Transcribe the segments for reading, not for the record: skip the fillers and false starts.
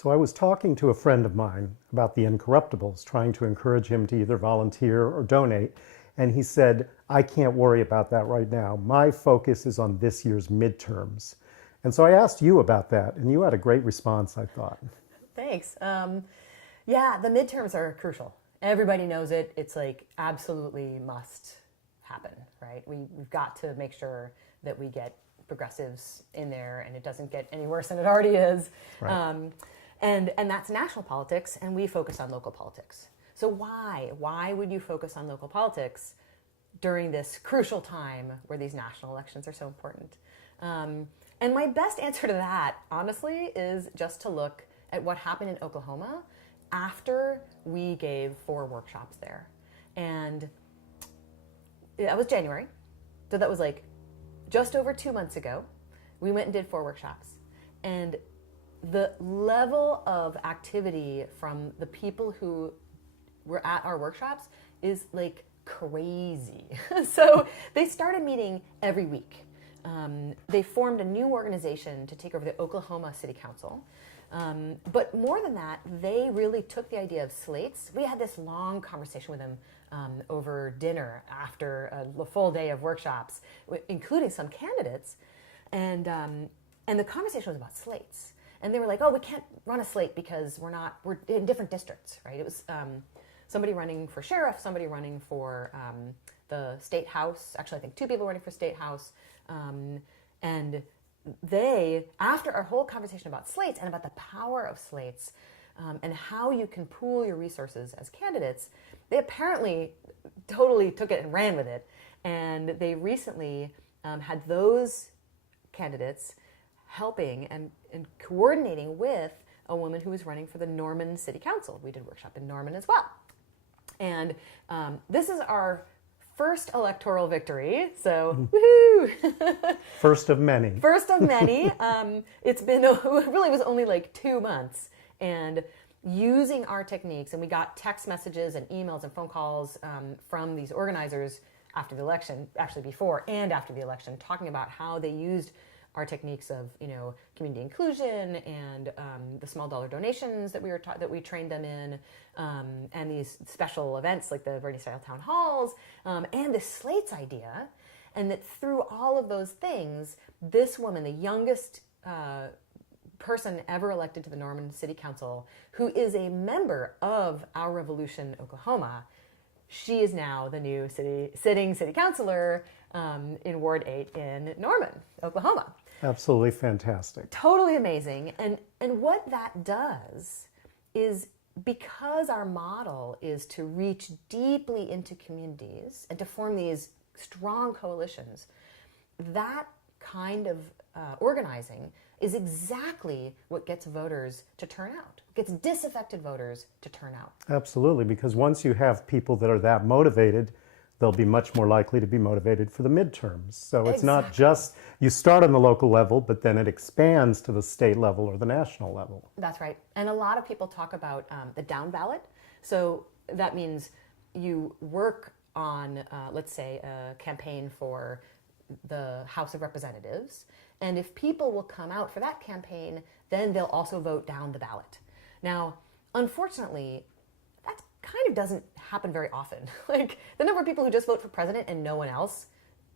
So I was talking to a friend of mine about the Incorruptibles, trying to encourage him to either volunteer or donate. And he said, I can't worry about that right now. My focus is on this year's midterms. And so I asked you about that, and you had a great response, I thought. Thanks. Yeah, the midterms are crucial. Everybody knows it. It's like absolutely must happen, right? We've got to make sure that we get progressives in there and it doesn't get any worse than it already is. Right. And that's national politics, and we focus on local politics. So why? Why would you focus on local politics during this crucial time where these national elections are so important? And my best answer to that, honestly, is just to look at what happened in Oklahoma after we gave 4 workshops there. And that was January. So that was like just over 2 months ago. We went and did 4 workshops. And the level of activity from the people who were at our workshops is like crazy. So they started meeting every week. They formed a new organization to take over the Oklahoma City Council. But more than that, they really took the idea of slates. We had this long conversation with them over dinner after a full day of workshops, including some candidates. And the conversation was about slates. And they were like, oh, we can't run a slate because we're in different districts, right? It was somebody running for sheriff, somebody running for the state house. Actually, I think 2 people running for state house. And they, after our whole conversation about slates and about the power of slates and how you can pool your resources as candidates, they apparently totally took it and ran with it. And they recently had those candidates helping and coordinating with a woman who was running for the Norman City Council. We did a workshop in Norman as well. And this is our first electoral victory, so woohoo! First of many. First of many. It's been, it really was only like 2 months. And using our techniques, and we got text messages and emails and phone calls from these organizers after the election, actually before and after the election, talking about how they used our techniques of, community inclusion and the small dollar donations that that we trained them in, and these special events like the Bernie-style town halls, and the slates idea, and that through all of those things, this woman, the youngest person ever elected to the Norman City Council, who is a member of Our Revolution Oklahoma, she is now the new sitting city councilor in Ward 8 in Norman, Oklahoma. Absolutely fantastic. Totally amazing. And what that does is, because our model is to reach deeply into communities and to form these strong coalitions, that kind of organizing is exactly what gets voters to turn out, gets disaffected voters to turn out. Absolutely, because once you have people that are that motivated, they'll be much more likely to be motivated for the midterms. So it's not just, you start on the local level, but then it expands to the state level or the national level. That's right. And a lot of people talk about the down ballot. So that means you work on, let's say, a campaign for the House of Representatives. And if people will come out for that campaign, then they'll also vote down the ballot. Now, unfortunately, that kind of doesn't happen very often. Like, the number of people who just vote for president and no one else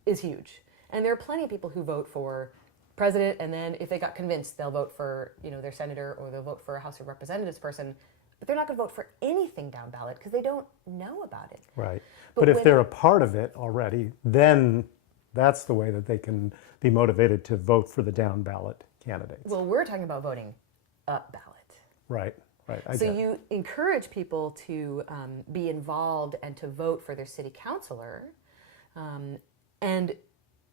is huge. And there are plenty of people who vote for president, and then if they got convinced, they'll vote for, their senator, or they'll vote for a House of Representatives person, but they're not going to vote for anything down ballot because they don't know about it. Right. But if they're a part of it already, then that's the way that they can be motivated to vote for the down ballot candidates. Well, we're talking about voting up ballot. Right. Right. So you encourage people to be involved and to vote for their city councilor. And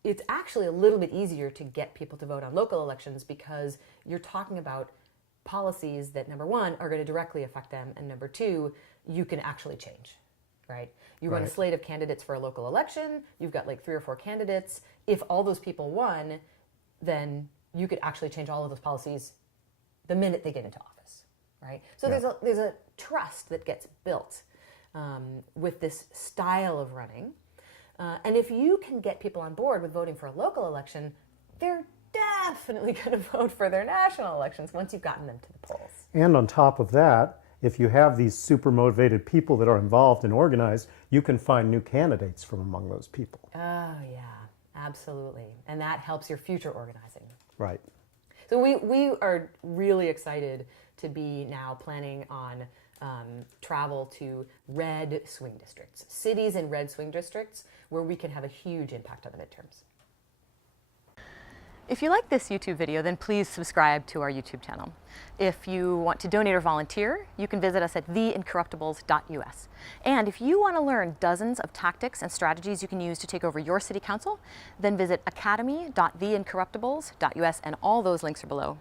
it's actually a little bit easier to get people to vote on local elections because you're talking about policies that, number one, are going to directly affect them, and number two, you can actually change, right? You run a slate of candidates for a local election, you've got like 3 or 4 candidates. If all those people won, then you could actually change all of those policies the minute they get into office, right? So there's a trust that gets built with this style of running. And if you can get people on board with voting for a local election, they're definitely going to vote for their national elections once you've gotten them to the polls. And on top of that, if you have these super motivated people that are involved and organized, you can find new candidates from among those people. Oh, yeah, absolutely. And that helps your future organizing. Right. So we are really excited to be now planning on travel to red swing districts, cities in red swing districts where we can have a huge impact on the midterms. If you like this YouTube video, then please subscribe to our YouTube channel. If you want to donate or volunteer, you can visit us at theincorruptibles.us. And if you want to learn dozens of tactics and strategies you can use to take over your city council, then visit academy.theincorruptibles.us, and all those links are below.